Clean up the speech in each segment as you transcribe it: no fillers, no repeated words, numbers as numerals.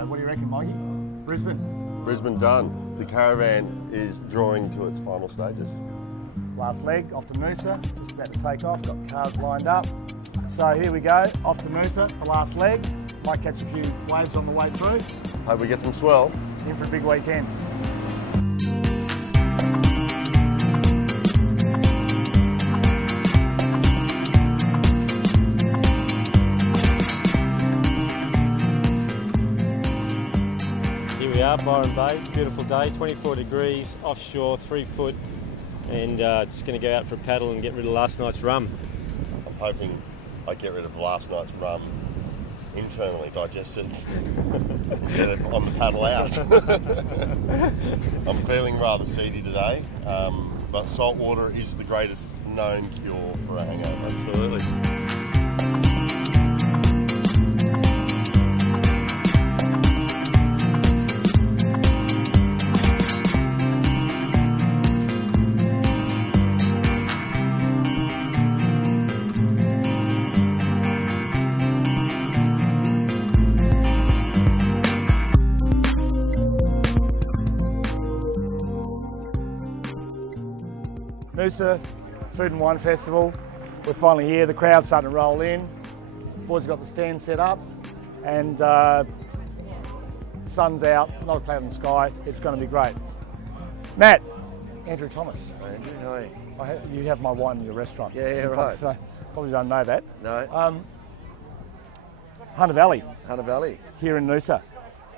So, what do you reckon, Mikey? Brisbane? Brisbane done. The Caravan is drawing to its final stages. Last leg, off to Noosa. Just about to take off, got cars lined up. So here we go, off to Noosa, the last leg. Might catch a few waves on the way through. Hope we get some swell. In for a big weekend. Here we are, Byron Bay, beautiful day, 24 degrees, offshore, 3 foot, and just going to go out for a paddle and get rid of last night's rum. I'm hoping I get rid of last night's rum internally, digest it, get it on the paddle out. I'm feeling rather seedy today, but salt water is the greatest known cure for a hangover. Absolutely. Noosa Food and Wine Festival. We're finally here. The crowd's starting to roll in. Boys have got the stand set up, and sun's out, not a cloud in the sky. It's going to be great. Matt, Andrew Thomas. Andrew, how are you? You have my wine in your restaurant. Yeah, right. Probably don't know that. No. Hunter Valley. Hunter Valley. Here in Noosa.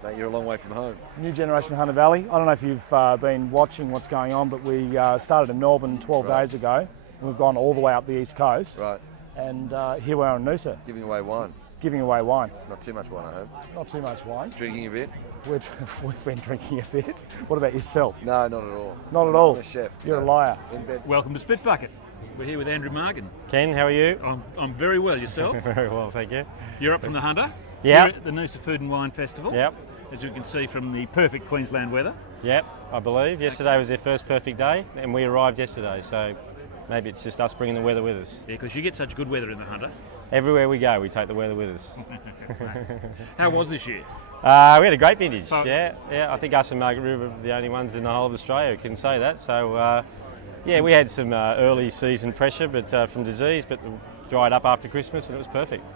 Mate, you're a long way from home. New generation Hunter Valley. I don't know if you've been watching what's going on, but we started in Melbourne 12 days ago, and we've gone all the way up the east coast. Right. And here we are in Noosa. Giving away wine. Giving away wine. Not too much wine, I hope. Not too much wine. Drinking a bit? We've been drinking a bit. What about yourself? No, not at all. Not at all? I'm a chef. You're a liar. In bed. Welcome to Spit Bucket. We're here with Andrew Margan. Ken, how are you? I'm very well, yourself? Very well, thank you. You're up from the Hunter? Yeah. You're at the Noosa Food and Wine Festival? Yep. As you can see from the perfect Queensland weather. Yep, I believe. Yesterday was their first perfect day, and we arrived yesterday, so maybe it's just us bringing the weather with us. Yeah, because you get such good weather in the Hunter. Everywhere we go, we take the weather with us. How was this year? We had a great vintage, Oh. yeah. I think us and Margaret River are the only ones in the whole of Australia who can say that. So, yeah, we had some early season pressure but from disease, but dried up after Christmas and it was perfect.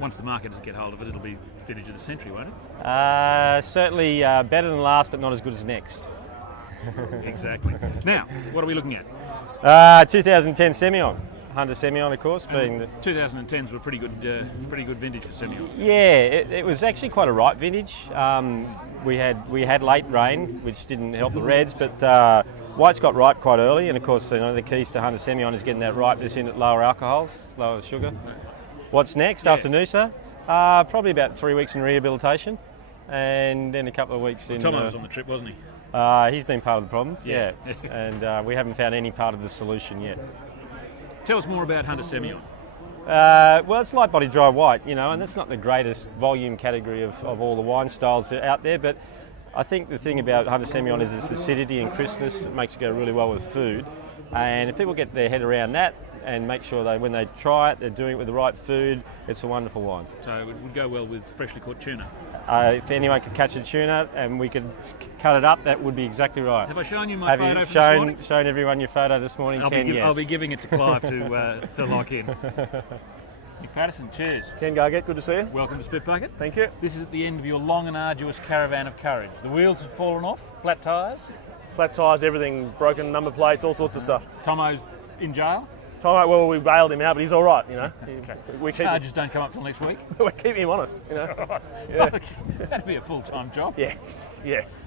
Once the marketers get hold of it, it'll be vintage of the century, won't it? Certainly better than last, but not as good as next. Exactly. Now, what are we looking at? 2010 Semillon. Hunter Semillon, of course, being the 2010s were pretty good vintage for Semillon. Yeah, it was actually quite a ripe vintage. We had late rain, which didn't help the reds, but whites got ripe quite early, and of course, the keys to Hunter Semillon is getting that ripeness in at lower alcohols, lower sugar. What's next after Noosa? Probably about 3 weeks in rehabilitation, and then a couple of weeks in. Tomo was on the trip, wasn't he? He's been part of the problem, yeah. And we haven't found any part of the solution yet. Tell us more about Hunter Semillon. Well, it's light body dry white, and that's not the greatest volume category of all the wine styles that are out there, but I think the thing about Hunter Semillon is its acidity and crispness. It makes it go really well with food, and if people get their head around that and make sure when they try it, they're doing it with the right food, it's a wonderful wine. So it would go well with freshly caught tuna. If anyone could catch a tuna and we could cut it up, that would be exactly right. Have I shown you my photo Have from this you morning? shown everyone your photo this morning, Ken? Yes. I'll be giving it to Clive to lock in. Nick Paterson, cheers. Ken Gargett, good to see you. Welcome to Spit Bucket. Thank you. This is at the end of your long and arduous caravan of courage. The wheels have fallen off, flat tyres. Flat tyres, everything, broken number plates, all sorts of stuff. Tomo's in jail. Tomo, well, we bailed him out, but he's all right, We keep Charges don't come up till next week. we're keeping him honest, Yeah. That'd be a full-time job. Yeah.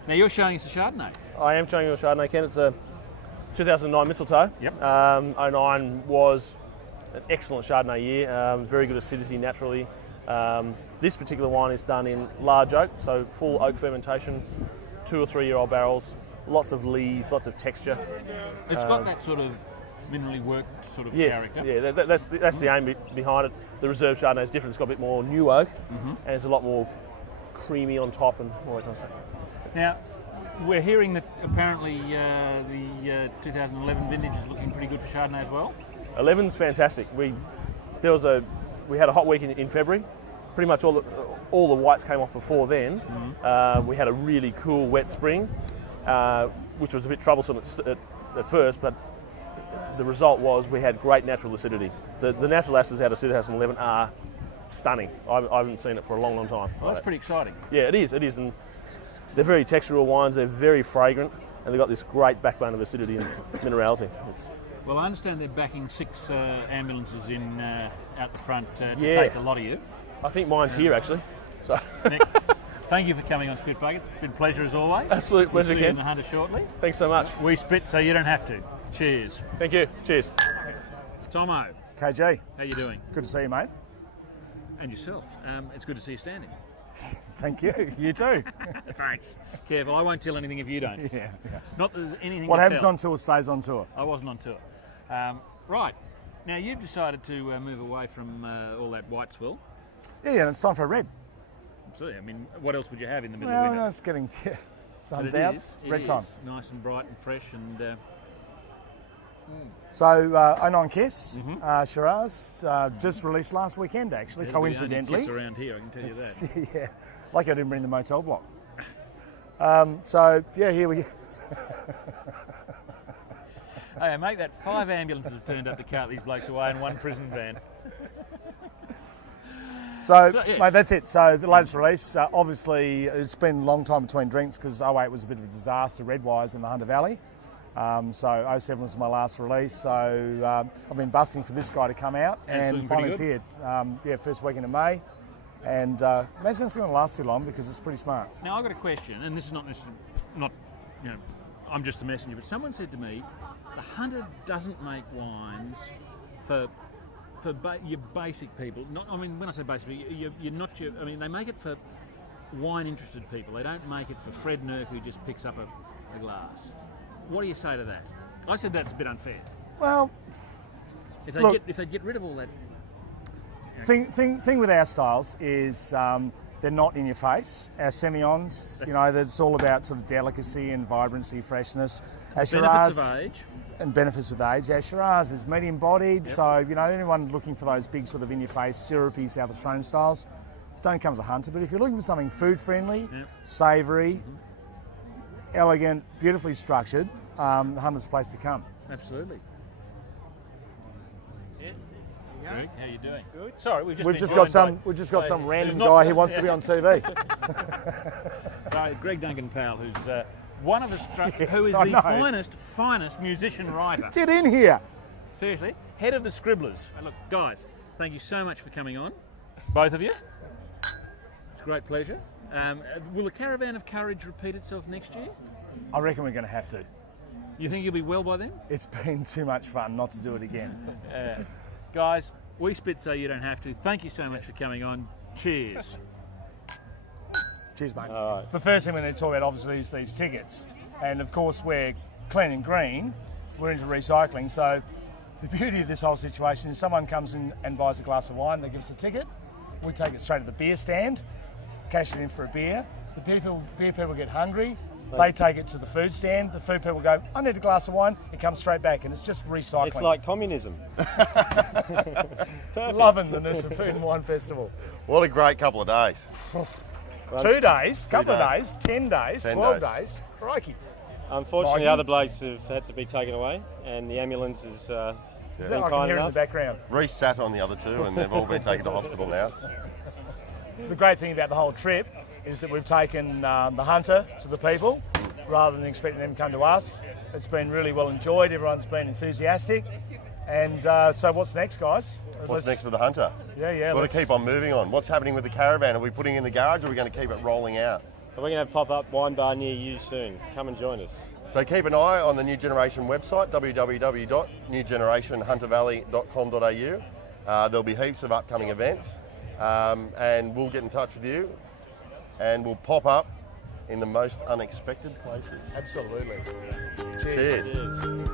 Now you're showing us a Chardonnay. I am showing you a Chardonnay, Ken. It's a 2009 Mistletoe. Yep. 09 was an excellent Chardonnay year, very good acidity naturally. This particular wine is done in large oak, so full oak fermentation, 2 or 3 year old barrels, lots of lees, lots of texture. It's got that sort of minerally worked sort of Yes, character. yeah, that's the aim behind it. The reserve Chardonnay is different. It's got a bit more new oak, and it's a lot more creamy on top and all that kind of stuff. Now, we're hearing that apparently the 2011 vintage is looking pretty good for Chardonnay as well. 11's fantastic. We had a hot week in February. pretty much all the whites came off before then. We had a really cool wet spring, which was a bit troublesome at first, but the result was we had great natural acidity. The natural acids out of 2011 are stunning. I haven't seen it for a long, long time. Well, that's pretty exciting. Yeah, it is, and they're very textural wines, they're very fragrant, and they've got this great backbone of acidity and minerality. Well, I understand they're backing 6 ambulances in out the front to Yeah. take a lot of you. I think mine's here, actually. So Nick, thank you for coming on Spit Bucket. It's been a pleasure as always. Absolute pleasure, We'll see you in Ken. the Hunter shortly. Thanks so much. We spit so you don't have to. Cheers. Thank you. Cheers. Tomo, KG, how you doing? good to see you, mate. And yourself. It's good to see you standing. Thank you. You too. Thanks. Careful, I won't tell anything if you don't. Yeah. Not that there's anything What to happens tell. on tour stays on tour. I wasn't on tour. Right. Now, you've decided to move away from all that white swill. Yeah, and it's time for a red. Absolutely. I mean, what else would you have in the middle Well, of winter? no, it's getting sun's But it out. is, It's it red is time. nice and bright and fresh and So, 09 Kiss, Shiraz, just released last weekend, actually, it'll be the only coincidentally. kiss around here, I can tell you that. Yeah, like I didn't bring the motel block. So, yeah, here we go. Hey, mate, that 5 ambulances have turned up to cart these blokes away in one prison van. So, So, yes. mate, that's it. So, the latest release, obviously, it's been a long time between drinks because 08 was a bit of a disaster red-wise in the Hunter Valley. So, 07 was my last release. So, I've been busting for this guy to come out, And it's and looking finally pretty it's here. First weekend of May. And imagine it's going to last too long because it's pretty smart. Now, I've got a question, and this is not necessarily, I'm just the messenger, but someone said to me, the Hunter doesn't make wines for your basic people. When I say basic, you're not your. I mean, they make it for wine-interested people. They don't make it for Fred Nurk who just picks up a glass. What do you say to that? I said that's a bit unfair. Well, If Look- they get rid of all that, thing with our styles is they're not in your face. Our Semillons, that's all about sort of delicacy and vibrancy, freshness. Our benefits Shiraz of age. and benefits with age. Our Shiraz is medium-bodied, so anyone looking for those big sort of in-your-face syrupy South Australian styles, don't come to the Hunter. But if you're looking for something food-friendly, savoury, elegant, beautifully structured, the Hunter's the place to come. Absolutely. Greg, how you doing? Good. Sorry, we've We've been just joined got some random not- guy who wants to be on TV. by Greg Duncan Powell, who's one of Yes, who is I the know. finest musician writer. Get in here. Seriously, head of the Scribblers. Look, guys, thank you so much for coming on, both of you. It's a great pleasure. Will the Caravan of Courage repeat itself next year? I reckon we're going to have to. You think you'll be well by then? It's been too much fun not to do it again. Guys, we spit so you don't have to. Thank you so much for coming on. Cheers. Cheers, mate. All right. The first thing we need to talk about, obviously, is these tickets. And, of course, we're clean and green. We're into recycling. So the beauty of this whole situation is someone comes in and buys a glass of wine. They give us a ticket. We take it straight to the beer stand, cash it in for a beer. The beer people get hungry. They take it to the food stand. The food people go, I need a glass of wine. It comes straight back, and it's just recycling. It's like communism. Loving the Noosa Food and Wine Festival. What a great couple of days. 2 days, couple of days. days, 10 days, 10 12 days. days. Crikey. Unfortunately, Margan? other blokes have had to be taken away, and the ambulance is Is been that I can kind hear in the enough. background. Reece sat on the other two and they've all been taken to hospital now. The great thing about the whole trip is that we've taken the Hunter to the people rather than expecting them to come to us. It's been really well enjoyed. Everyone's been enthusiastic. And so what's next, guys? What's next for the Hunter? Yeah, We've got let's- to keep on moving on. What's happening with the Caravan? Are we putting it in the garage or are we going to keep it rolling out? We're going to have a pop-up wine bar near you soon. Come and join us. So keep an eye on the New Generation website, www.newgenerationhuntervalley.com.au. There'll be heaps of upcoming events and we'll get in touch with you and we'll pop up in the most unexpected places. Absolutely. Cheers. Cheers.